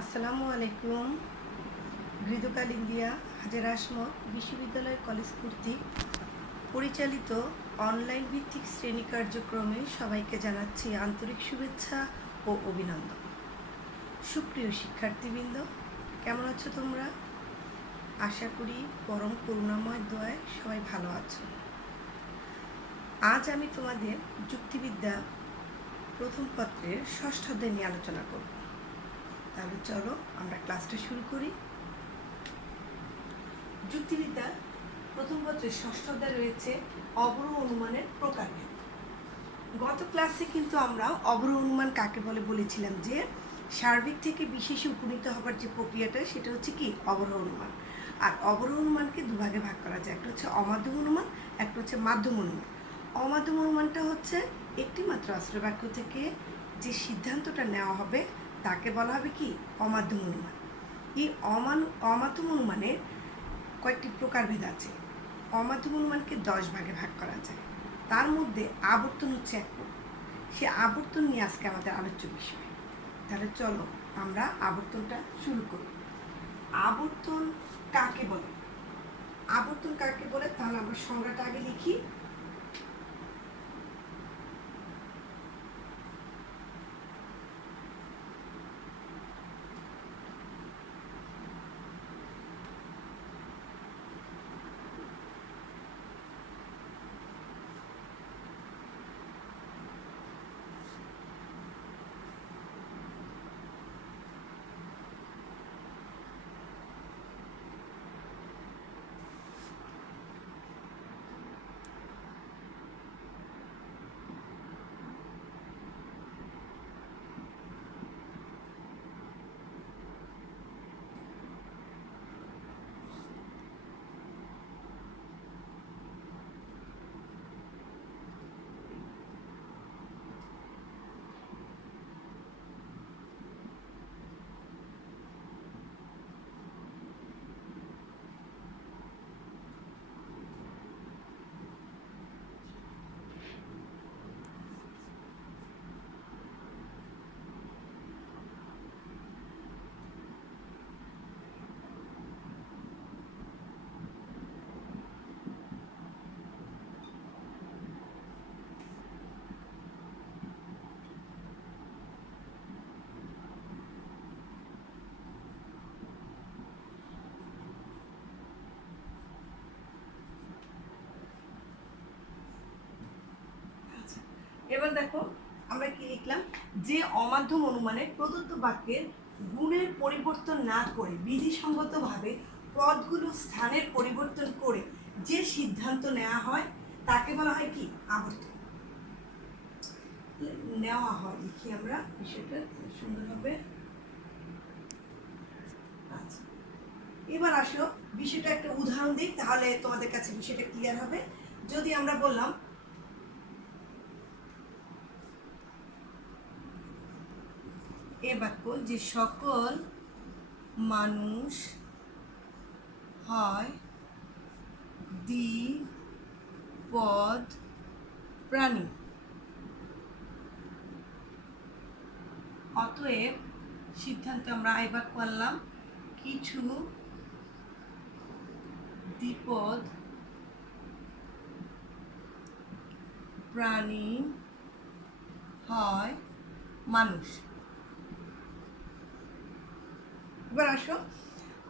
আসসালামু আলাইকুম। গৃহকাল ইন্ডিয়া হাজার আসমত বিশ্ববিদ্যালয় কলেজ কর্তৃক পরিচালিত অনলাইন ভিত্তিক শ্রেণী কার্যক্রমে সবাইকে জানাচ্ছি আন্তরিক শুভেচ্ছা ও অভিনন্দন। সুপ্রিয় শিক্ষার্থীবৃন্দ, কেমন আছো তোমরা? আশা করি পরম করুণাময় দয়ায় সবাই ভালো আছো। আজ আমি তোমাদের যুক্তিবিদ্যা প্রথম পত্রের ষষ্ঠ অধ্যায় নিয়ে আলোচনা করব। তাহলে চলো আমরা ক্লাসটা শুরু করি। যুক্তিবিদ্যা প্রথম পত্রের ষষ্ঠ অধ্যায় রয়েছে অবরোহ অনুমানের প্রকারভেদ। গত ক্লাসে কিন্তু আমরা অবরোহ অনুমান কাকে বলে বলেছিলাম যে সার্বিক থেকে বিশেষে উপনীত হবার যে প্রক্রিয়াটা সেটা হচ্ছে কি অবরোহ অনুমান। আর অবরোহ অনুমানকে দুভাগে ভাগ করা যায়, একটা হচ্ছে অমাধ্যম অনুমান, একটা হচ্ছে মাধ্যম অনুমান। অমাধ্যম অনুমানটা হচ্ছে একটি মাত্র আশ্রয় বাক্য থেকে যে সিদ্ধান্তটা নেওয়া হবে তাকে বলা হবে কি অমাধ্যম অনুমান। এই অমাধ্যম অনুমানের কয়েকটি প্রকারভেদ আছে। অমাধ্যম অনুমানকে 10 ভাগে ভাগ করা যায়। তার মধ্যে আবর্তন হচ্ছে এক প্রকার। সে আবর্তন নিয়ে আজকে আমাদের আলোচ্য বিষয়। তাহলে চলো আমরা আবর্তনটা শুরু করি। আবর্তন কাকে বলে? আবর্তন কাকে বলে তাহলে আমরা সংজ্ঞাটা আগে লিখি। এবার দেখো আমরা কি লিখলাম, যে অমাধ্যম অনুমানে প্রদত্ত বাক্যের গুণের পরিবর্তন না করে বিধিসঙ্গতভাবে পদগুলোর স্থানের পরিবর্তন করে যে সিদ্ধান্ত নেওয়া হয় তাকে বলা হয় কি আবর্তন। নেওয়া হয় লিখি আমরা বিষয়টা সুন্দর হবে। আচ্ছা, এবার আসো বিষয়টা একটা উদাহরণ দিই, তাহলে তোমাদের কাছে বিষয়টা ক্লিয়ার হবে। যদি আমরা বললাম এ বাক্য যে সকল মানুষ হয় দ্বিপদ প্রাণী, অতএব সিদ্ধান্ত আমরা এই বাক্য আনলাম কিছু দ্বিপদ প্রাণী হয় মানুষ। এবার আসো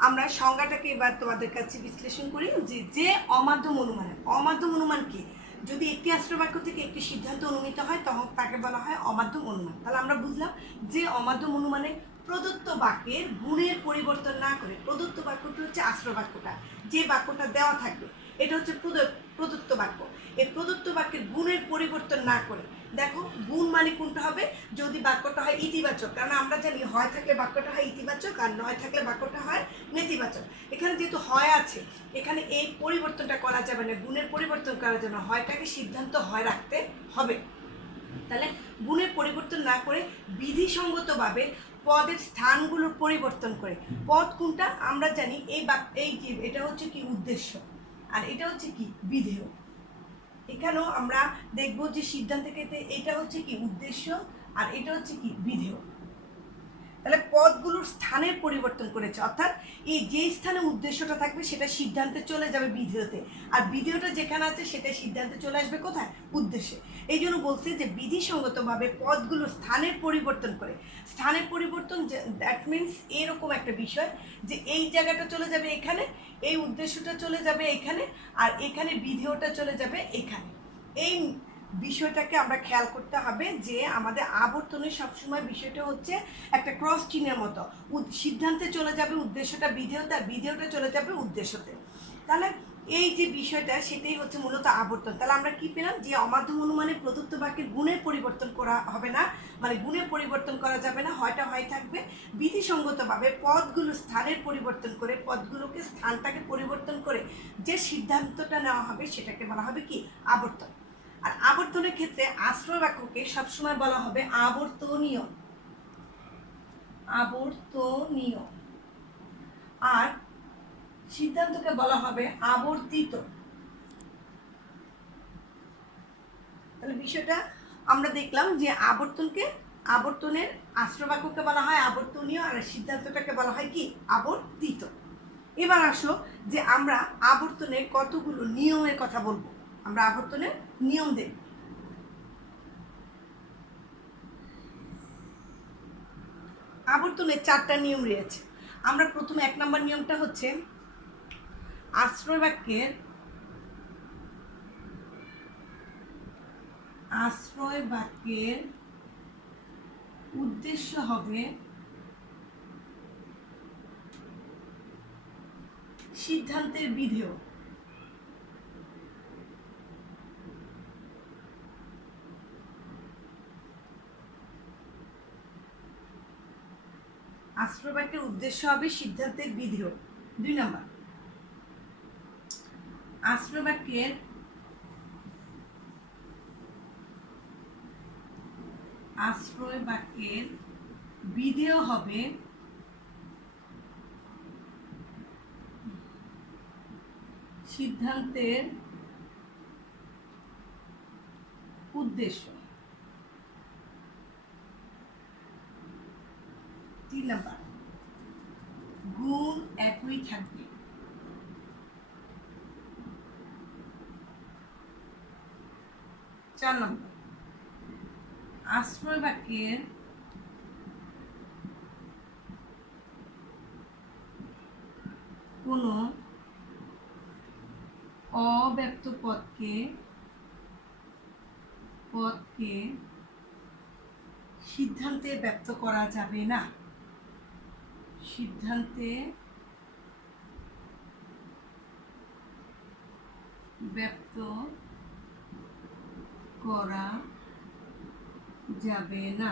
আমরা সংজ্ঞাটাকে এবার তোমাদের কাছে বিশ্লেষণ করি যে যে অমাধ্যম অনুমান। অমাধ্যম অনুমান কি? যদি একটি আশ্রয় বাক্য থেকে একটি সিদ্ধান্ত অনুমিত হয় তখন তাকে বলা হয় অমাধ্যম অনুমান। তাহলে আমরা বুঝলাম যে অমাধ্যম অনুমানে প্রদত্ত বাক্যের গুণের পরিবর্তন না করে, প্রদত্ত বাক্যটা হচ্ছে আশ্রয় বাক্যটা, যে বাক্যটা দেওয়া থাকবে এটা হচ্ছে প্রদত্ত বাক্য। এই প্রদত্ত বাক্যের গুণের পরিবর্তন না করে, দেখো গুণ মানে কোনটা হবে? যদি বাক্যটা হয় ইতিবাচক, কারণ আমরা জানি হয় থাকলে বাক্যটা হয় ইতিবাচক আর নয় থাকলে বাক্যটা হয় নেতিবাচক। এখানে যেহেতু হয় আছে, এখানে এই পরিবর্তনটা করা যাবে না, গুণের পরিবর্তন করার জন্য হয়টাকে সিদ্ধান্ত হয় রাখতে হবে। তাহলে গুণের পরিবর্তন না করে বিধিসঙ্গতভাবে পদের স্থানগুলোর পরিবর্তন করে। পদ কোনটা আমরা জানি, এই যে এটা হচ্ছে কি উদ্দেশ্য আর এটা হচ্ছে কি বিধেয়। এখানেও আমরা দেখব যে সিদ্ধান্তের ক্ষেত্রে এটা হচ্ছে কি উদ্দেশ্য আর এটা হচ্ছে কি বিধেয়। তাহলে পদগুলোর স্থানের পরিবর্তন করেছে, অর্থাৎ এই যে স্থানে উদ্দেশ্যটা থাকবে সেটা সিদ্ধান্তে চলে যাবে বিধেয়তে, আর বিধেয়টা যেখানে আছে সেটা সিদ্ধান্তে চলে আসবে কোথায়, উদ্দেশ্যে। এই জন্য বলছে যে বিধিসঙ্গতভাবে পদগুলোর স্থানের পরিবর্তন করে। স্থানের পরিবর্তন, দ্যাট মিনস এরকম একটা বিষয় যে এই জায়গাটা চলে যাবে এখানে, এই উদ্দেশ্যটা চলে যাবে এখানে, আর এখানে বিধেয়টা চলে যাবে এখানে। এই বিষয়টাকে আমরা খেয়াল করতে হবে যে আমাদের আবর্তনের সবসময় বিষয়টা হচ্ছে একটা ক্রস চিহ্নের মতো, সিদ্ধান্তে চলে যাবে উদ্দেশ্যটা বিধেয়তে, আর বিধেয়টা চলে যাবে উদ্দেশ্যতে। তাহলে এই যে বিষয়টা সেটাই হচ্ছে মূলত আবর্তন। তাহলে আমরা কি পেলাম, যে অমাধ্যম অনুমানে প্রদত্ত বাক্যের গুণের পরিবর্তন করা হবে না, মানে গুণের পরিবর্তন করা যাবে না, হয়টা হয় থাকবে। বিধিসঙ্গতভাবে পদগুলো স্থানের পরিবর্তন করে, পদগুলোকে স্থানটাকে পরিবর্তন করে যে সিদ্ধান্তটা নেওয়া হবে সেটাকে বলা হবে কি, আবর্তন। আর আবর্তনের ক্ষেত্রে আশ্রয় বাক্যকে সবসময় বলা হবে আবর্তনীয়, আবর্তনীয়, আর সিদ্ধান্তকে বলা হবে আবর্তিত। তাহলে বিষয়টা আমরা দেখলাম যে আবর্তনের আশ্রয় বাক্যকে বলা হয় আবর্তনীয়, আর সিদ্ধান্তটাকে বলা হয় কি, আবর্তিত। এবার আসো যে আমরা আবর্তনের কতগুলো নিয়মের কথা বলবো, আমরা আবর্তনের নিয়ম দেখব। আবর্তনের 4টা নিয়ম রয়েছে। আমরা প্রথমে 1 নম্বর নিয়মটা হচ্ছে আশ্রয় বাক্যের উদ্দেশ্য হবে সিদ্ধান্তের বিধেয়। আশ্রয় বাক্যের উদ্দেশ্য হবে সিদ্ধান্তের বিধেয়। 2 নম্বর, আশ্রয় বাক্যের বিধেয় হবে সিদ্ধান্তের উদ্দেশ্য। 3 নম্বর, গুণ একই থাকবে। 4 নম্বর, আশ্রয় বাক্যের কোনো অব্যক্ত পদকে সিদ্ধান্তে ব্যক্ত করা যাবে না, সিদ্ধান্তে ব্যক্ত করা যাবে না।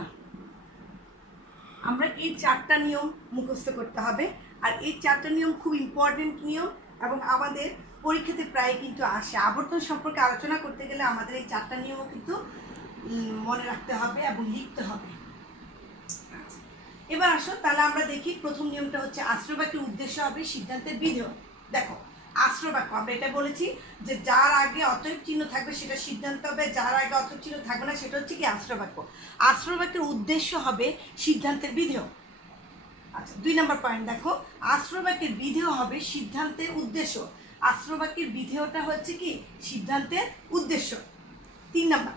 আমরা এই 4টা নিয়ম মুখস্থ করতে হবে, আর এই 4টা নিয়ম খুব ইম্পর্টেন্ট নিয়ম, এবং আমাদের পরীক্ষাতে প্রায় কিন্তু আসে। আবর্তন সম্পর্কে আলোচনা করতে গেলে আমাদের এই 4টা নিয়মও কিন্তু মনে রাখতে হবে এবং লিখতে হবে। এবার আসো, তাহলে আমরা দেখি প্রথম নিয়মটা হচ্ছে আশ্রয় বাক্যের উদ্দেশ্য হবে সিদ্ধান্তের বিধেয়। দেখো, আশ্রয় বাক্য আমরা এটা বলেছি যে যার আগে অতএব চিহ্ন থাকবে সেটা সিদ্ধান্ত হবে, যার আগে অতএব চিহ্ন থাকবে না সেটা হচ্ছে কি, আশ্রয় বাক্য। আশ্রয় বাক্যের উদ্দেশ্য হবে সিদ্ধান্তের বিধেয়। আচ্ছা, 2 নম্বর পয়েন্ট দেখো, আশ্রয় বাক্যের বিধেয় হবে সিদ্ধান্তের উদ্দেশ্য। আশ্রয় বাক্যের বিধেয়টা হচ্ছে কি, সিদ্ধান্তের উদ্দেশ্য। 3 নম্বর,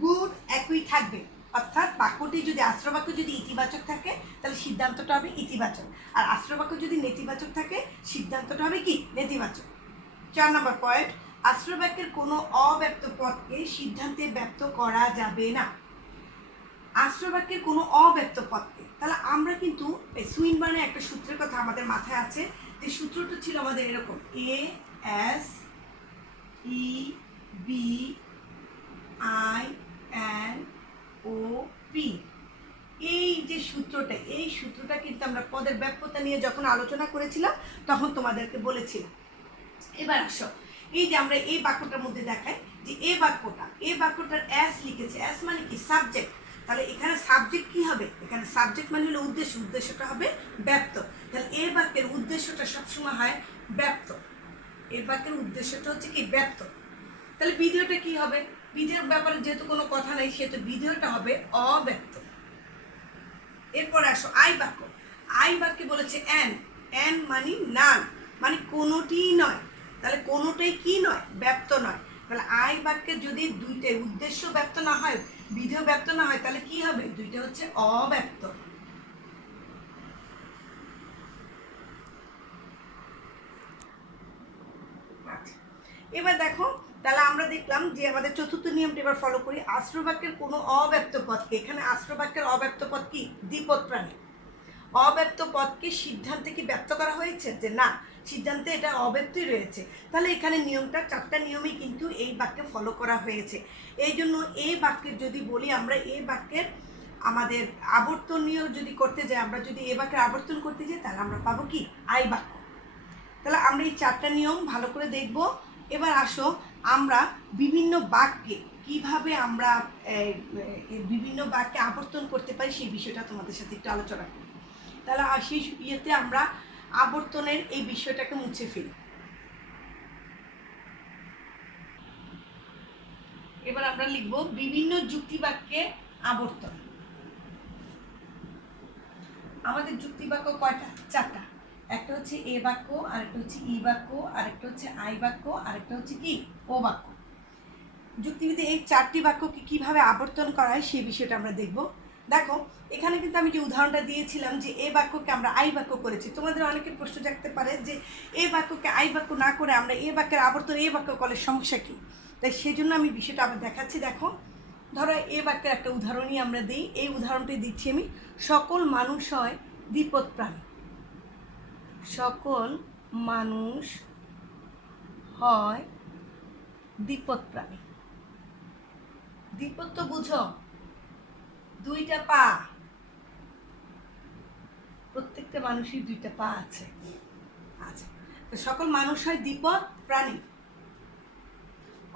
গুণ একই থাকবে, অর্থাৎ বাক্যটি যদি আশ্রয় বাক্য যদি ইতিবাচক থাকে তাহলে সিদ্ধান্তটা হবে ইতিবাচক, আর আশ্রয় বাক্য যদি নেতিবাচক থাকে সিদ্ধান্তটা হবে কি, নেতিবাচক। 4 নম্বর পয়েন্ট, আশ্রয় বাক্যের কোনো অব্যক্ত পদকে সিদ্ধান্তে ব্যক্ত করা যাবে না। আশ্রয় বাক্যের কোনো অব্যক্ত পদকে, তাহলে আমরা কিন্তু এই সুইনবার্নের একটা সূত্রের কথা আমাদের মাথায় আছে, যে সূত্রটা ছিল আমাদের এরকম, ASEBINOP। এই যে সূত্রটা কিন্তু আমরা পদের ব্যাপ্যতা নিয়ে যখন আলোচনা করেছিলাম তখন তোমাদেরকে বলেছিলাম। এবার আসো, এই যে আমরা এই বাক্যটার মধ্যে দেখাই যে এই বাক্যটার এস লিখেছে, এস মানে কি, সাবজেক্ট। তাহলে এখানে সাবজেক্ট কি হবে, এখানে সাবজেক্ট মানে হলো উদ্দেশ্য, উদ্দেশ্যটা হবে ব্যক্ত। তাহলে এই বাক্যের উদ্দেশ্যটা সবসময় হয় ব্যক্ত, এই বাক্যের উদ্দেশ্যটা হচ্ছে কি, ব্যক্ত। তাহলে বিধেয়টা কি হবে, বিধেয়র ব্যাপারে যেহেতু কোনো কথা নেই সেহেতু বিধেয়টা হবে অব্যক্ত। এরপর আসো আই বাক্য। আই বাক্যে বলেছে অ্যান, অ্যান মানে নান, মানে কোনোটিই নয়। তাহলে কোনোটাই কি নয়? ব্যপ্ত নয়। তাহলে আই বাক্যের যদি দুইটাই উদ্দেশ্য ব্যপ্ত না হয়, বিধেয় ব্যপ্ত না হয়, তাহলে কি হবে? দুইটা হচ্ছে অব্যপ্ত। এবার দেখো, তাহলে আমরা দেখলাম যে আমাদের চতুর্থ নিয়মটি এবার ফলো করি। আশ্রয় বাক্যের কোনো অব্যপ্ত পদকে, এখানে আশ্রয় বাক্যের অব্যপ্ত পদ কি? দ্বিপদ প্রাণী। অব্যপ্ত পদকে সিদ্ধান্তে কি ব্যক্ত করা হয়েছে? যে না, সিদ্ধান্তে এটা অব্যক্তই রয়েছে। তাহলে এখানে নিয়মটা, চারটা নিয়মই কিন্তু এই বাক্যে ফলো করা হয়েছে। এই জন্য এই বাক্যের যদি বলি আমরা, এই বাক্যের আমাদের আবর্তনীয় যদি করতে যাই, আমরা যদি এই বাক্যের আবর্তন করতে যাই, তাহলে আমরা পাবো কি? আই বাক্য। তাহলে আমরা এই চারটা নিয়ম ভালো করে দেখব। এবার আসো আমরা বিভিন্ন বাক্যে কিভাবে আমরা বিভিন্ন বাক্যে আবর্তন করতে পারি সেই বিষয়টা তোমাদের সাথে একটু আলোচনা করি। তাহলে সেই ইয়েতে আমরা আবর্তনের এই বিষয়টাকে মুছে ফেলি। এবার আমরা লিখব বিভিন্ন যুক্তি বাক্যে আবর্তন। আমাদের যুক্তি বাক্য কয়টা? চারটা। একটা হচ্ছে এ বাক্য, আরেকটা হচ্ছে ই বাক্য, আরেকটা হচ্ছে আই বাক্য, আরেকটা হচ্ছে কি? ও বাক্য। যুক্তিবিদে এই চারটি বাক্যকে কিভাবে আবর্তন করা হয় সেই বিষয়টা আমরা দেখব। দেখো, এখানে কিন্তু আমি যে উদাহরণটা দিয়েছিলাম যে এ বাক্যকে আমরা আই বাক্য করেছি, তোমাদের অনেকের প্রশ্ন জাগতে পারে যে এ বাক্যকে আই বাক্য না করে আমরা এ বাক্যের আবর্তন এ বাক্য করলে সমস্যা কী? তাই সেজন্য আমি বিষয়টা আবার দেখাচ্ছি। দেখো, ধরো এ বাক্যের একটা উদাহরণই আমরা দিই। এই উদাহরণটি দিচ্ছি আমি, সকল মানুষ হয় দ্বিপদ প্রাণী। সকল মানুষ হয় দ্বিপদ প্রাণী। দ্বিপদ তো বুঝো, দুইটা পা, প্রত্যেকটা মানুষের দুইটা পা আছে। আচ্ছা, তো সকল মানুষ হয় দ্বিপদ প্রাণী।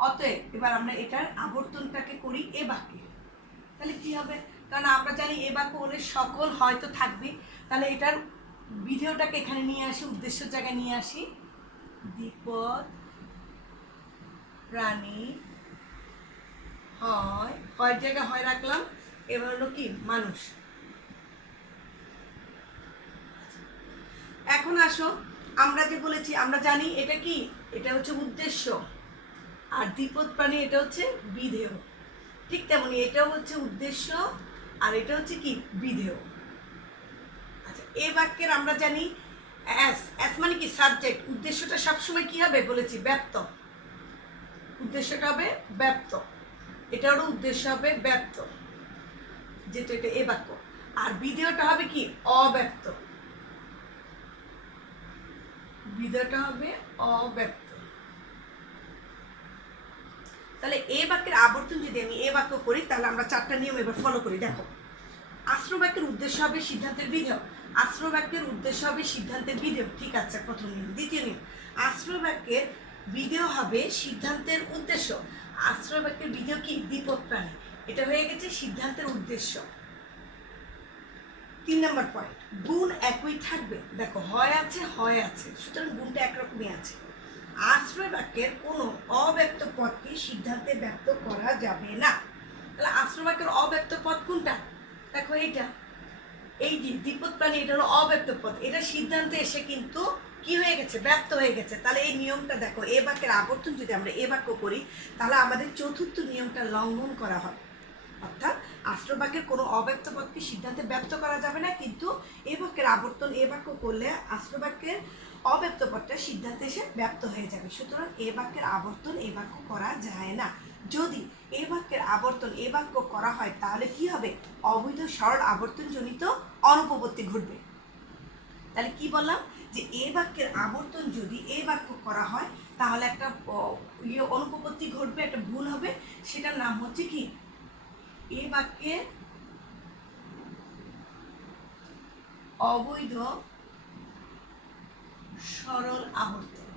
অতএব এবার আমরা এটার আবর্তনটাকে করি এ বাক্যে। তাহলে কি হবে? কারণ আমরা জানি এ বাক্য হলে সকল হয়তো থাকবে, তাহলে এটার বিধেয়টাকে এখানে নিয়ে আসি, উদ্দেশ্য জায়গায় নিয়ে আসি। দ্বিপদ প্রাণী হয়, কয়েক জায়গায় হয় রাখলাম। এবার হলো কি? মানুষ। এখন আসো, আমরা যে বলেছি, আমরা জানি এটা কি? এটা হচ্ছে উদ্দেশ্য, আর দ্বিপদ প্রাণী এটা হচ্ছে বিধেয়। ঠিক তেমনি এটাও হচ্ছে উদ্দেশ্য, আর এটা হচ্ছে কি? বিধেয়। আচ্ছা, এ বাক্যের আমরা জানি অ্যাস, অ্যাস মানে কি? সাবজেক্ট। উদ্দেশ্যটা সবসময় কি হবে বলেছি? ব্যপ্ত। উদ্দেশ্যটা হবে ব্যপ্ত, এটারও উদ্দেশ্য হবে ব্যপ্ত, যেটা এটা এ বাক্য। আর বিধেয়টা হবে কি? অব্যক্ত। বিধেয়টা হবে অব্যক্ত। তাহলে এ বাক্যের আবর্তন যদি আমি এ বাক্য করি, তাহলে আমরা চারটা নিয়ম এবার ফলো করি। দেখো, আশ্রয় বাক্যের উদ্দেশ্য হবে সিদ্ধান্তের বিধেয়। আশ্রয় বাক্যের উদ্দেশ্য হবে সিদ্ধান্তের বিধেয়। ঠিক আছে, প্রথম নিয়ম। দ্বিতীয় নিয়ম, আশ্রয় বাক্যের বিধেয় হবে সিদ্ধান্তের উদ্দেশ্য। আশ্রয় বাক্যের বিধেয় কি? দ্বিপদ প্রাণী। এটা হয়ে গেছে সিদ্ধান্তের উদ্দেশ্য। 3 নম্বর পয়েন্ট, গুণ একই থাকবে। দেখো, হয় আছে, হয় আছে, সুতরাং গুণটা একরকমই আছে। আশ্রয় বাক্যের কোনো অব্যক্ত পদকে সিদ্ধান্তে ব্যক্ত করা যাবে না। তাহলে আশ্রয় বাক্যের অব্যক্ত পদ কোনটা? দেখো এইটা, এই যে দ্বিপদ প্রাণী, এটা হলো অব্যক্ত পদ। এটা সিদ্ধান্তে এসে কিন্তু কি হয়ে গেছে? ব্যক্ত হয়ে গেছে। তাহলে এই নিয়মটা দেখো, এ বাক্যের আবর্তন যদি আমরা এ বাক্য করি, তাহলে আমাদের চতুর্থ নিয়মটা লঙ্ঘন করা হবে। অর্থাৎ আশ্রয় বাক্যের কোনো অব্যক্ত পদকে সিদ্ধান্তে ব্যক্ত করা যাবে না, কিন্তু এ বাক্যের আবর্তন এ বাক্য করলে আশ্রয় বাক্যের অব্যক্ত পদটা সিদ্ধান্তে এসে ব্যক্ত হয়ে যাবে। সুতরাং এ বাক্যের আবর্তন এ বাক্য করা যায় না। যদি এ বাক্যের আবর্তন এ বাক্য করা হয়, তাহলে কি হবে? অবৈধ সরল আবর্তনজনিত অনুপপত্তি ঘটবে। তাহলে কি বললাম? যে এ বাক্যের আবর্তন যদি এ বাক্য করা হয়, তাহলে একটা অনুপপত্তি ঘটবে, একটা ভুল হবে। সেটার নাম হচ্ছে কি? এ বাক্যের অবৈধ সরল আবর্তন।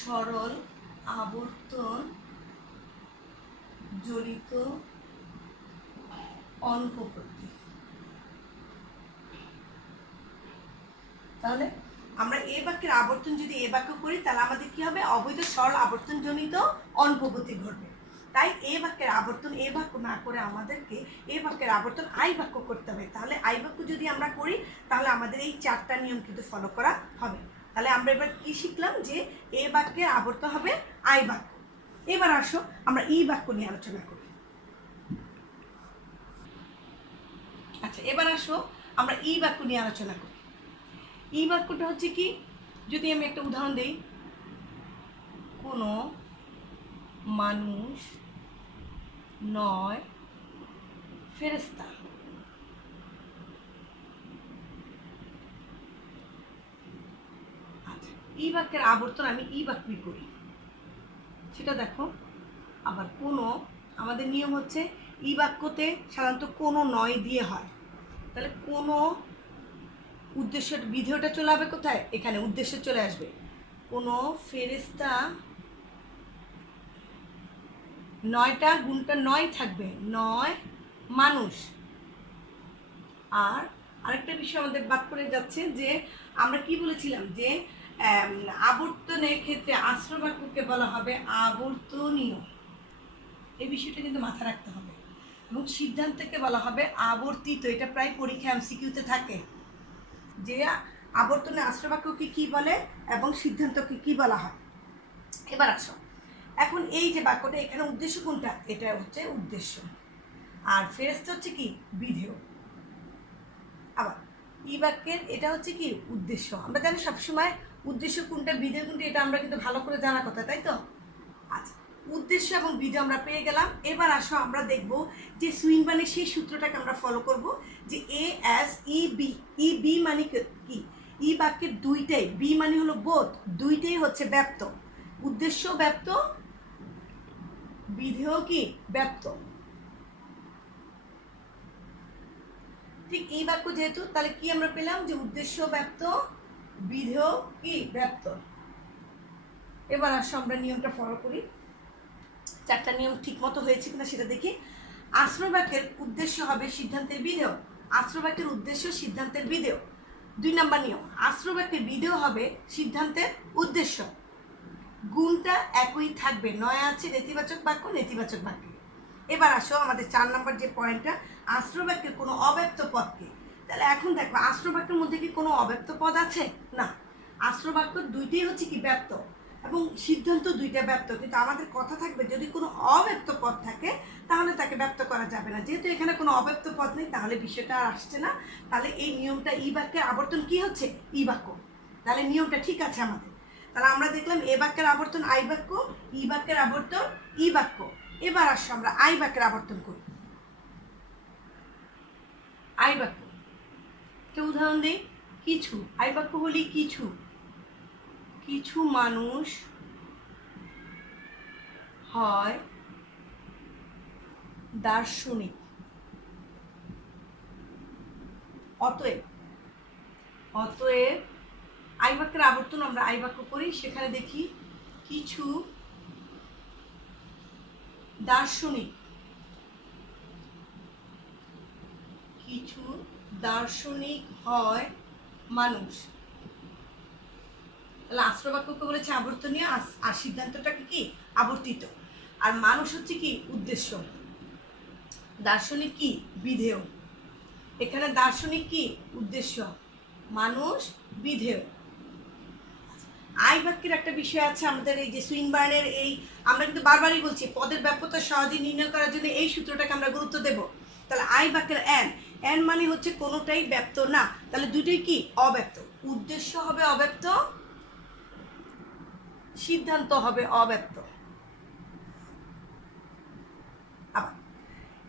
সরল আবর্তন জড়িত অনুপপত্তি। তাহলে আমরা এ বাক্যের আবর্তন যদি এ বাক্য করি, তাহলে আমাদের কি হবে? অবৈধ সরল আবর্তনজনিত অনুপপত্তি ঘটবে। তাই এ বাক্যের আবর্তন এ বাক্য না করে আমাদেরকে এ বাক্যের আবর্তন আই বাক্য করতে হবে। তাহলে আই বাক্য যদি আমরা করি তাহলে আমাদের এই 4টা নিয়ম কিন্তু ফলো করা হবে। তাহলে আমরা এবার কি শিখলাম, যে এ বাক্যের আবর্তন হবে আই বাক্য। এবার আসো আমরা ই বাক্য নিয়ে আলোচনা করি। আচ্ছা, এবার আসো আমরা ই বাক্য নিয়ে আলোচনা করি। ই বাক্যটা হচ্ছে কি, যদি আমি একটা উদাহরণ দিই, কোনো মানুষ নয় ফেরেশতা। আচ্ছা, ই বাক্যের আবর্তন আমি ই বাক্যই করি, সেটা দেখো। আবার কোনো, আমাদের নিয়ম হচ্ছে ই বাক্যতে সাধারণত কোনো নয় দিয়ে হয়। তাহলে কোনো উদ্দেশ্য বিধেয়টা চলে আসবে কোথায়, এখানে উদ্দেশ্য চলে আসবে। কোনো ফেরেশতা, নয়টা গুণটা নয় থাকবে, নয় মানুষ। আর আরেকটা বিষয় আমাদের বাদ করে যাচ্ছে, যে আমরা কি বলেছিলাম, যে আবর্তনের ক্ষেত্রে আশ্রয় বাক্যকে বলা হবে আবর্তনীয়। এই বিষয়টা কিন্তু মাথায় রাখতে হবে। এবং সিদ্ধান্তকে বলা হবে আবর্তিত। এটা প্রায় পরীক্ষা এমসিকিউতে থাকে, যে আবর্তনের আশ্রয় বাক্যকে কী বলে এবং সিদ্ধান্তকে কী বলা হয়। এবার আসো, এখন এই যে বাক্যটা, এখানে উদ্দেশ্য কোনটা, এটা হচ্ছে উদ্দেশ্য, আর ফেরেশতা হচ্ছে কি বিধেয়। আবার ই বাক্যের এটা হচ্ছে কি উদ্দেশ্য। আমরা জানি সবসময় উদ্দেশ্য কোনটা বিধেয় কোনটা, এটা আমরা কিন্তু ভালো করে জানার কথা, তাই তো? আচ্ছা, উদ্দেশ্য এবং বিধেয় আমরা পেয়ে গেলাম। এবার আসো আমরা দেখব যে সুইনবানের সেই সূত্রটাকে আমরা ফলো করব, যে A S E B. E B মানে কি, ই বাক্যের দুইটাই, বি মানে হলো বোধ, দুইটাই হচ্ছে ব্যাপ্ত। উদ্দেশ্য ব্যাপ্ত, বিধেয় কি ব্যাপ্ত। ঠিক এই বাক্য যেহেতু, তাহলে কি আমরা পেলাম, যে উদ্দেশ্য ব্যাপ্ত, বিধেয় কি ব্যাপ্ত। এবার আসো আমরা নিয়মটা ফলো করি, 4টা নিয়ম ঠিক মতো হয়েছে কিনা সেটা দেখি। আশ্রয় বাক্যের উদ্দেশ্য হবে সিদ্ধান্তের বিধেয়। আশ্রয় বাক্যের উদ্দেশ্য সিদ্ধান্তের বিধেয়। 2 নম্বর নিয়ম, আশ্রয় বাক্যের বিধেয় হবে সিদ্ধান্তের উদ্দেশ্য। গুণটা একই থাকবে, নয় আছে নেতিবাচক বাক্য নেতিবাচক বাক্যে। এবার আসো আমাদের 4 নম্বর যে পয়েন্টটা, আশ্রয় বাক্যের কোনো অব্যক্ত পদকে। তাহলে এখন দেখো, আশ্রয় বাক্যের মধ্যে কি কোনো অব্যক্ত পদ আছে? না। আশ্রয় বাক্য দুইটাই হচ্ছে কি ব্যক্ত, এবং সিদ্ধান্ত দুইটা ব্যক্ত। কিন্তু আমাদের কথা থাকবে, যদি কোনো অব্যক্ত পদ থাকে তাহলে তাকে ব্যক্ত করা যাবে না। যেহেতু এখানে কোনো অব্যক্ত পদ নেই, তাহলে বিষয়টা আর আসছে না। তাহলে এই নিয়মটা ই বাক্যের আবর্তন কি হচ্ছে, ই বাক্য। তাহলে নিয়মটা ঠিক আছে আমাদের। তাহলে আমরা দেখলাম এ বাক্যের আবর্তন আই বাক্য, ই বাক্যের আবর্তন ই বাক্য। এবার আসো আমরা আই বাক্যের আবর্তন করি। আই বাক্য, একটা উদাহরণ দিই, কিছু। আই বাক্য হলি কিছু, কিছু মানুষ হয় দার্শনিক। অতএব, অতএব আই বাক্যের আবর্তন আমরা আই বাক্য করি, সেখানে দেখি কিছু দার্শনিক, কিছু দার্শনিক হয় মানুষ। তাহলে আশ্রয় বাক্যকে বলেছে আবর্তনীয়, আর সিদ্ধান্তটাকে কি আবর্তিত। আর মানুষ হচ্ছে কি উদ্দেশ্য, দার্শনিক কি বিধেয়। এখানে দার্শনিক কি উদ্দেশ্য, মানুষ বিধেয়। আই বাক্যের একটা বিষয় আছে আমাদের, এই যে সুইনবার্নের এই, আমরা কিন্তু বারবারই বলছি পদের ব্যাপ্যতা সহজে নির্ণয় করার জন্য এই সূত্রটাকে আমরা গুরুত্ব দেব। তাহলে আই বাক্যের এন, এন মানে হচ্ছে কোনোটাই ব্যপ্ত না, তাহলে দুটোই কি অব্যক্ত। উদ্দেশ্য হবে অব্যক্ত, সিদ্ধান্ত হবে অব্যক্ত। আবার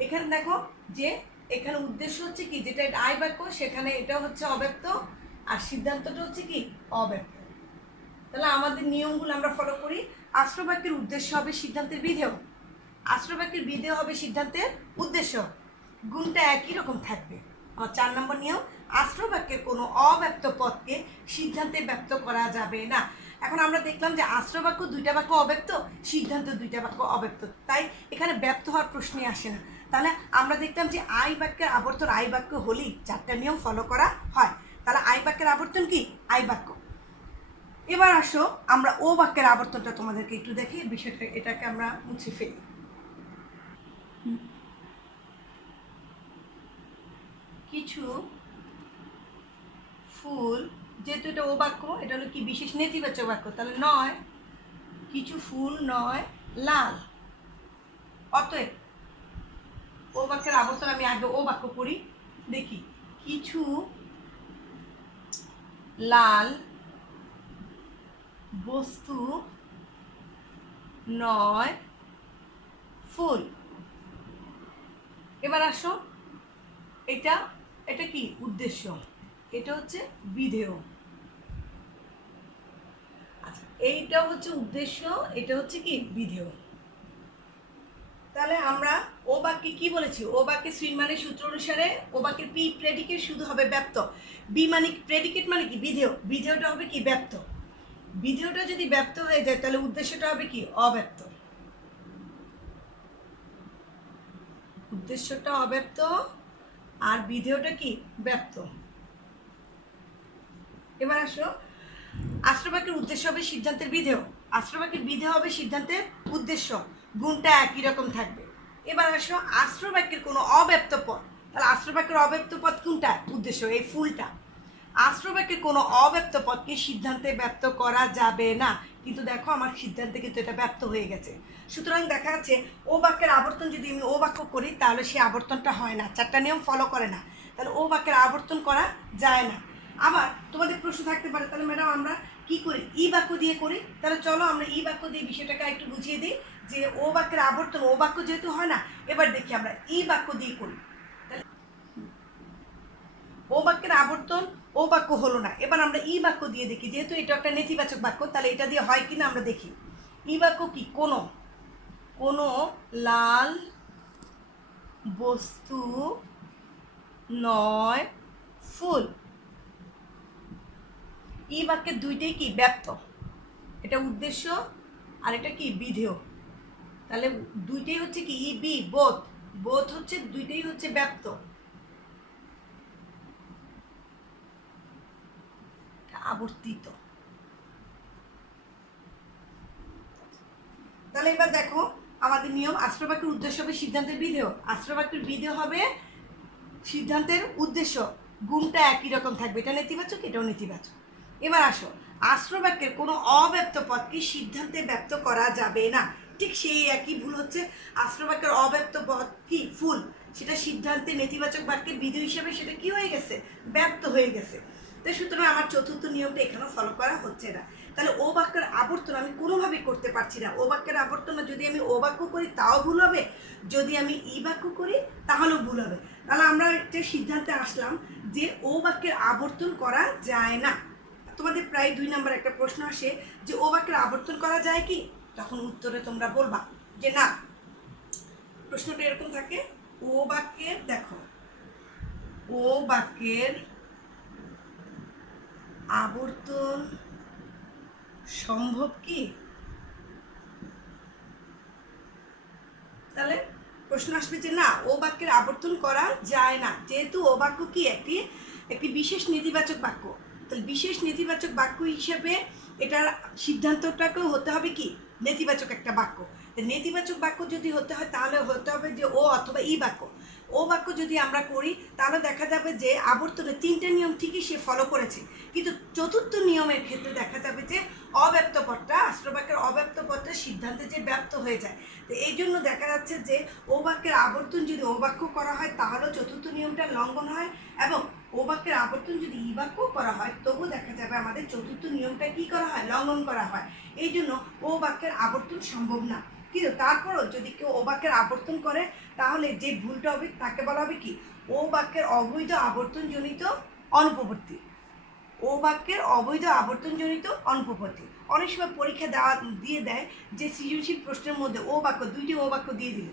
এখানে দেখো, যে এখানে উদ্দেশ্য হচ্ছে কি, যেটা আই বাক্য সেখানে এটা হচ্ছে অব্যক্ত, আর সিদ্ধান্তটা হচ্ছে কি অব্যক্ত। তাহলে আমাদের নিয়মগুলো আমরা ফলো করি। আশ্রয় বাক্যের উদ্দেশ্য হবে সিদ্ধান্তের বিধেয়, আশ্রয় বাক্যের বিধেয় হবে সিদ্ধান্তের উদ্দেশ্য, গুণটা একই রকম থাকবে। আমার 4 নম্বর নিয়ম, আশ্রয় বাক্যের কোনো অব্যক্ত পদকে সিদ্ধান্তে ব্যক্ত করা যাবে না। এখন আমরা দেখলাম যে আশ্রয় বাক্য 2টা বাক্য অব্যক্ত, সিদ্ধান্ত 2টা বাক্য অব্যক্ত, তাই এখানে ব্যক্ত হওয়ার প্রশ্নই আসে না। তাহলে আমরা দেখলাম যে আই বাক্যের আবর্তন আই বাক্য হলেই 4টা নিয়ম ফলো করা হয়। তাহলে আই বাক্যের আবর্তন কি আই বাক্য। এবার আসো আমরা ও বাক্যের আবর্তনটা তোমাদেরকে একটু দেখি, বিষয়টা এটাকে আমরা মুছে ফেলি। কিছু ফুল, যেহেতু এটা ও বাক্য, এটা হলো কি বিশেষ নেতিবাচক বাক্য, তাহলে নয় কিছু ফুল নয় লাল। অতএব ও বাক্যের আবর্তন আমি আগে ও বাক্য করি, দেখি কিছু লাল বস্তু নয় ফুল। এবার আসো, এটা এটা কি উদ্দেশ্য, এটা হচ্ছে বিধেয়। আচ্ছা, এইটা হচ্ছে উদ্দেশ্য, এটা হচ্ছে কি বিধেয়। তাহলে আমরা ও বাক্যে কি বলেছি, ও বাক্যে শ্রীন মানে সূত্র অনুসারে ও বাক্যের পি প্রেডিকেট শুধু হবে ব্যপ্ত, বি মানে প্রেডিকেট মানে কি বিধেয়, বিধেয়টা হবে কি ব্যপ্ত। বিধেয়টা যদি ব্যপ্ত হয়ে যায় তাহলে উদ্দেশ্যটা হবে কি অব্যপ্ত, উদ্দেশ্যটা অব্যপ্ত আর বিধেয়টা কি ব্যপ্ত। এবার আসো, আশ্রবাক্যের উদ্দেশ্য হবে সিদ্ধান্তের বিধেয়, আশ্রবাক্যের বিধেয় হবে সিদ্ধান্তের উদ্দেশ্য, গুণটা একই রকম থাকবে। এবার আসো, আশ্রবাক্যের কোনো অব্যপ্ত পদ, তাহলে আশ্রবাক্যের অব্যপ্ত পদ কোনটা, উদ্দেশ্য, এই ফুলটা। আশ্রবাক্যের কোনো অব্যপ্ত পদকে সিদ্ধান্তে ব্যক্ত করা যাবে না, কিন্তু দেখো আমার সিদ্ধান্তে কিন্তু এটা ব্যক্ত হয়ে গেছে। সুতরাং দেখা যাচ্ছে ও বাক্যের আবর্তন যদি আমি ও বাক্য করি তাহলে সেই আবর্তনটা হয় না, চারটা নিয়ম ফলো করে না, তাহলে ও বাক্যের আবর্তন করা যায় না। আবার তোমাদের প্রশ্ন থাকতে পারে, তাহলে ম্যাডাম আমরা কি করি, ই বাক্য দিয়ে করি, তাহলে চলো আমরা ই বাক্য দিয়ে বিষয়টাকে একটু বুঝিয়ে দিই যে ও বাক্যের আবর্তন ও বাক্য যেহেতু হয় না, এবার দেখি আমরা ই বাক্য দিয়ে করি। তাহলে ও বাক্যের আবর্তন ও বাক্য হলো না, এবার আমরা ই বাক্য দিয়ে দেখি, যেহেতু এটা একটা নেতিবাচক বাক্য তাহলে এটা দিয়ে হয় কিনা আমরা দেখি। ই বাক্য কি, কোনো কোনো লাল বস্তু নয় ফুল। ই বাক্যের দুইটাই কি ব্যপ্ত, এটা উদ্দেশ্য আর এটা কি বিধেয়, তাহলে দুইটাই হচ্ছে কি ই বি বোধ, বোধ হচ্ছে দুইটাই হচ্ছে ব্যপ্ত, আবর্তিত। তাহলে এবার দেখো আমাদের নিয়ম, আশ্রবাক্যের উদ্দেশ্য হবে সিদ্ধান্তের বিধেয়, আশ্রবাক্যের বিধেয় হবে সিদ্ধান্তের উদ্দেশ্য, গুণটা একই রকম থাকবে, এটা নেতিবাচক এটাও নেতিবাচক। এবার আসো, আশ্রবাক্যের কোনো অব্যপ্ত পদকে সিদ্ধান্তে ব্যক্ত করা যাবে না, ঠিক সেই একই ভুল হচ্ছে, আশ্রবাক্যের অব্যপ্ত পদ কি ফুল, সেটা সিদ্ধান্তে নেতিবাচক বাক্যের বিধেয় হিসেবে সেটা কি হয়ে গেছে, ব্যক্ত হয়ে গেছে। তাই সুতরাং আমার চতুর্থ নিয়মটা এখানেও ফলো করা হচ্ছে না। তাহলে ও বাক্যের আবর্তন আমি কোনোভাবেই করতে পারছি না, ও বাক্যের আবর্তন যদি আমি ও বাক্য করি তাও ভুল হবে, যদি আমি ই বাক্য করি তাহলেও ভুল হবে। তাহলে আমরা একটা সিদ্ধান্তে আসলাম যে ও বাক্যের আবর্তন করা যায় না। তোমাদের প্রায় 2 নম্বর একটা প্রশ্ন আসে যে ও বাক্যের আবর্তন করা যায় কি, তখন উত্তরে তোমরা বলবা যে না। প্রশ্নটা এরকম থাকে, ও বাক্যের, দেখো ও বাক্যের আবর্তন সম্ভব কি, তাহলে প্রশ্ন আসবে যে না, ও বাক্যের আবর্তন করা যায় না, যেহেতু ও বাক্য কি একটি একটি বিশেষ নেতিবাচক বাক্য, তাহলে বিশেষ নেতিবাচক বাক্য হিসেবে এটার সিদ্ধান্তটাকেও হতে হবে কি নেতিবাচক একটা বাক্য। নেতিবাচক বাক্য যদি হতে হয় তাহলে হতে হবে যে ও অথবা ই বাক্য। ও বাক্য যদি আমরা করি তাহলে দেখা যাবে যে আবর্তনের 3টে নিয়ম ঠিকই সে ফলো করেছে, কিন্তু চতুর্থ নিয়মের ক্ষেত্রে দেখা যাবে যে অব্যপ্ত পদটা, আশ্রবাক্যের অব্যপ্ত পদটা সিদ্ধান্তে যে ব্যপ্ত হয়ে যায়। তো এই জন্য দেখা যাচ্ছে যে ও বাক্যের আবর্তন যদি ও বাক্য করা হয় তাহলেও চতুর্থ নিয়মটা লঙ্ঘন হয়, এবং ও বাক্যের আবর্তন যদি ই বাক্য করা হয় তবু দেখা যাবে আমাদের চতুর্থ নিয়মটা কি করা হয়, লঙ্ঘন করা হয়। এই জন্য ও বাক্যের আবর্তন সম্ভব না। কিন্তু তারপরও যদি কেউ ও বাক্যের আবর্তন করে তাহলে যে ভুলটা হবে তাকে বলা হবে কি ও বাক্যের অবৈধ আবর্তনজনিত অনুপপত্তি, ও বাক্যের অবৈধ আবর্তনজনিত অনুপপত্তি। অনেক সময় পরীক্ষা দিয়ে দেয় যে সৃজনশীল প্রশ্নের মধ্যে ও বাক্য, 2টি ও বাক্য দিয়ে দিল,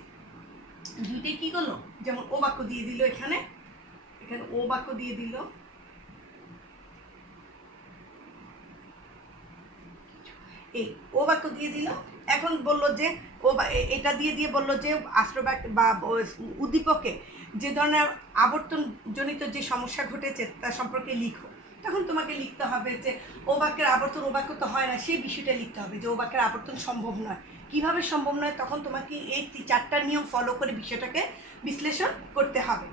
2টি কী করলো, যেমন ও বাক্য দিয়ে দিল, এখানে এখানে ও বাক্য দিয়ে দিল, এই ও বাক্য দিয়ে দিল, এখন বলল যে ও এটা দিয়ে দিয়ে বললো যে আশ্রবাক্য বা উদ্দীপকে যে ধরনের আবর্তনজনিত যে সমস্যা ঘটেছে তার সম্পর্কে লিখো। তখন তোমাকে লিখতে হবে যে ও বাক্যের আবর্তন ও বাক্য তো হয় না, সেই বিষয়টা লিখতে হবে যে ও বাক্যের আবর্তন সম্ভব নয়, কিভাবে সম্ভব নয়, তখন তোমাকে এই 4টা নিয়ম ফলো করে বিষয়টাকে বিশ্লেষণ করতে হবে।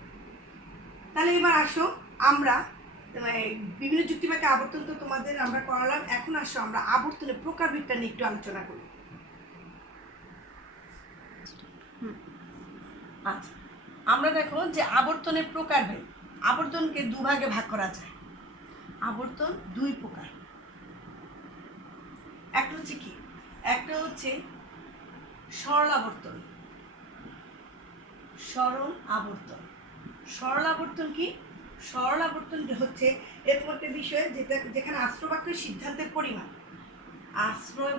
তাহলে এবার আসো আমরা বিভিন্ন যুক্তিবাক্য আবর্তন তো তোমাদের আমরা করালাম, এখন আসো আমরা আবর্তনের প্রকারভেদটা নিয়ে একটু আলোচনা করি। আচ্ছা, আমরা দেখো যে আবর্তনের প্রকারভেদ, আবর্তনকে দুভাগে ভাগ করা যায়। আবর্তন 2 প্রকার। একটা হচ্ছে কি, একটা হচ্ছে সরল আবর্তন, সরল আবর্তন। সরল আবর্তন কি? সরল আবর্তন হচ্ছে এরকম একটা বিষয় যেখানে আশ্রয় বাক্যের সিদ্ধান্তের পরিমাণ, আশ্রয়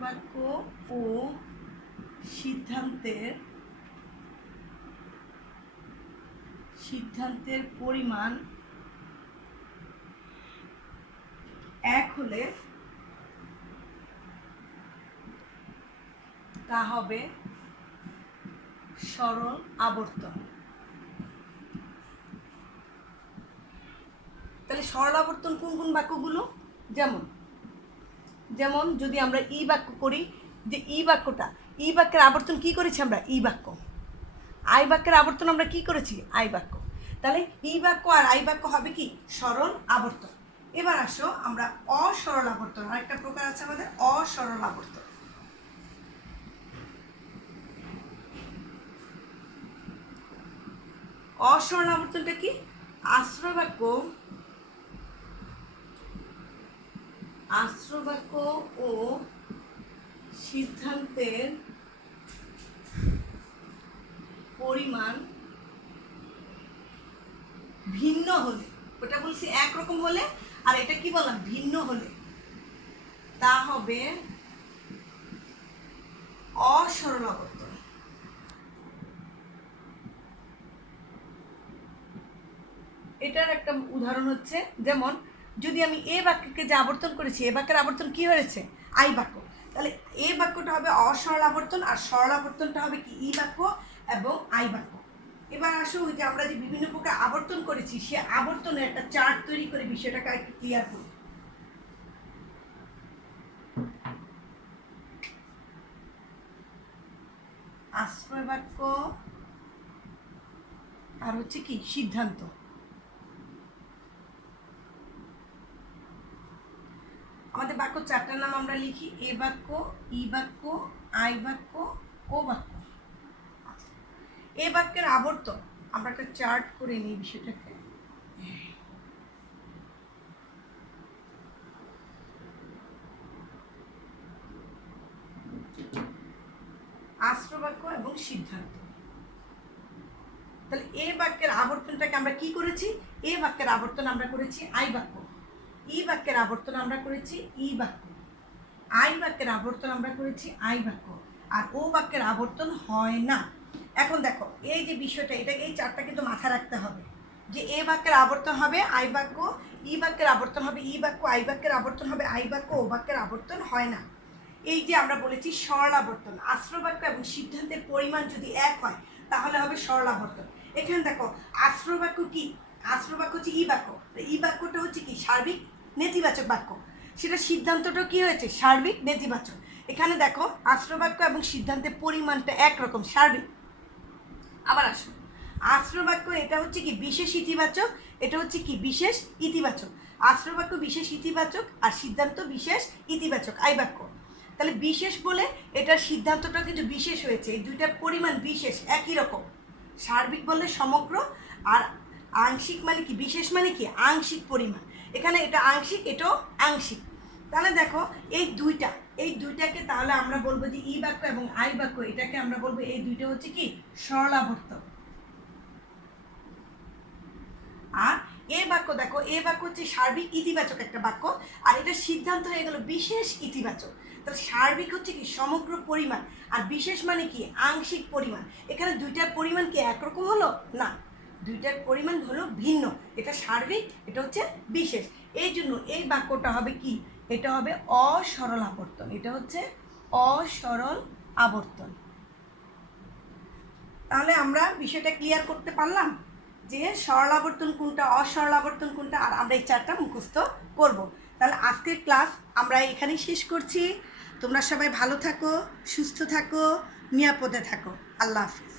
বাক্য ও সিদ্ধান্তের পরিমাণ এক হলে তা হবে সরল আবর্তন। তাহলে সরল আবর্তন কোন কোন বাক্যগুলো? যেমন যদি আমরা ই বাক্য করি, যে ই বাক্যটা, ই বাক্যের আবর্তন কি করেছি আমরা? ই বাক্য। আই বাক্যের আবর্তন আমরা কি করেছি? আই বাক্য। তাহলে ই বাক্য আর আই বাক্য হবে কি? সরল আবর্তন। এবার আসো আমরা অসরল আবর্তন, আরেকটা প্রকার আছে আমাদের অসরল আবর্তন। অসরল আবর্তনটা কি? আশ্রয় বাক্য ও সিদ্ধান্তের পরিমাণ ভিন্ন হলে, ওটা বলছি একরকম হলে, আর এটা কি বললাম? ভিন্ন হলে তা হবে অসরল আবর্তন। এটার একটা উদাহরণ হচ্ছে, যেমন যদি আমি এ বাক্যকে যে আবর্তন করেছি, এ বাক্যের আবর্তন কি হয়েছে? আই বাক্য। তাহলে এ বাক্যটা হবে অসরল আবর্তন, আর সরল আবর্তনটা হবে কি? ই বাক্য এবং আই বাক্য। এবার আসো ওই যে আমরা যে বিভিন্ন প্রকার আবর্তন করেছি, সে আবর্তনের একটা চার্ট তৈরি করে বিষয়টাকে একটু ক্লিয়ার করি। আশ্রয় বাক্য আর হচ্ছে কি? সিদ্ধান্ত। আমাদের বাক্য 4টার নাম আমরা লিখি, এ বাক্য, ই বাক্য, আই বাক্য, ও বাক্য। এ বাক্যের আবর্তন আমরা একটা চার্ট করে নিই বিষয়টাকে। আশ্রয় বাক্য এবং সিদ্ধান্ত। তাহলে এ বাক্যের আবর্তনটাকে আমরা কি করেছি? এ বাক্যের আবর্তন আমরা করেছি আই বাক্য, ই বাক্যের আবর্তন আমরা করেছি ই বাক্য, আই বাক্যের আবর্তন আমরা করেছি আই বাক্য, আর ও বাক্যের আবর্তন হয় না। এখন দেখো এই যে বিষয়টা, এটা এই চারটা কিন্তু মাথায় রাখতে হবে, যে এ বাক্যের আবর্তন হবে আই বাক্য, ই বাক্যের আবর্তন হবে ই বাক্য, আই বাক্যের আবর্তন হবে আই বাক্য, ও বাক্যের আবর্তন হয় না। এই যে আমরা বলেছি সরল আবর্তন, আশ্রয় বাক্য এবং সিদ্ধান্তের পরিমাণ যদি এক হয় তাহলে হবে সরল আবর্তন। এখানে দেখো আশ্রয় বাক্য কি? আশ্রয় বাক্য হচ্ছে ই বাক্য, ই বাক্যটা হচ্ছে কি? সার্বিক নেতিবাচক বাক্য। সেটা সিদ্ধান্তটা কি হয়েছে? সার্বিক নেতিবাচক। এখানে দেখো আশ্রয় বাক্য এবং সিদ্ধান্তের পরিমাণটা একরকম, সার্বিক। আবার আসো আশ্রয় বাক্য, এটা হচ্ছে কি? বিশেষ ইতিবাচক, এটা হচ্ছে কি? বিশেষ ইতিবাচক। আশ্রয় বাক্য বিশেষ ইতিবাচক আর সিদ্ধান্ত বিশেষ ইতিবাচক, আই বাক্য। তাহলে বিশেষ বলে এটার সিদ্ধান্তটা কিন্তু বিশেষ হয়েছে, এই দুইটার পরিমাণ বিশেষ, একই রকম। সার্বিক বললে সমগ্র, আর আংশিক মানে কি? বিশেষ মানে কি? আংশিক পরিমাণ। এখানে এটা আংশিক, এটাও আংশিক। তাহলে দেখো এই দুইটাকে তাহলে আমরা বলবো যে ই বাক্য এবং আই বাক্য, এটাকে আমরা বলবো এই দুইটা হচ্ছে কি? সরল আবর্তন। আর এ বাক্য দেখো, এ বাক্য হচ্ছে সার্বিক ইতিবাচক একটা বাক্য, আর এটা সিদ্ধান্ত হয়ে গেল বিশেষ ইতিবাচক। তাহলে সার্বিক হচ্ছে কি? সমগ্র পরিমাণ, আর বিশেষ মানে কি? আংশিক পরিমাণ। এখানে দুইটার পরিমাণ কি একরকম হলো? না, দুইটার পরিমাণ হলো ভিন্ন। এটা সার্বিক, এটা হচ্ছে বিশেষ। এই জন্য এই বাক্যটা হবে কি? এটা হবে অসরল আবর্তন। এটা হচ্ছে অসরল আবর্তন। তাহলে আমরা বিষয়টা ক্লিয়ার করতে পারলাম যে সরল আবর্তন কোনটা, অসরল আবর্তন কোনটা, আর আমরা এই চারটা মুখস্থ করব। তাহলে আজকের ক্লাস আমরা এখানেই শেষ করছি। তোমরা সবাই ভালো থাকো, সুস্থ থাকো, নিরাপদে থাকো। আল্লাহ হাফিজ।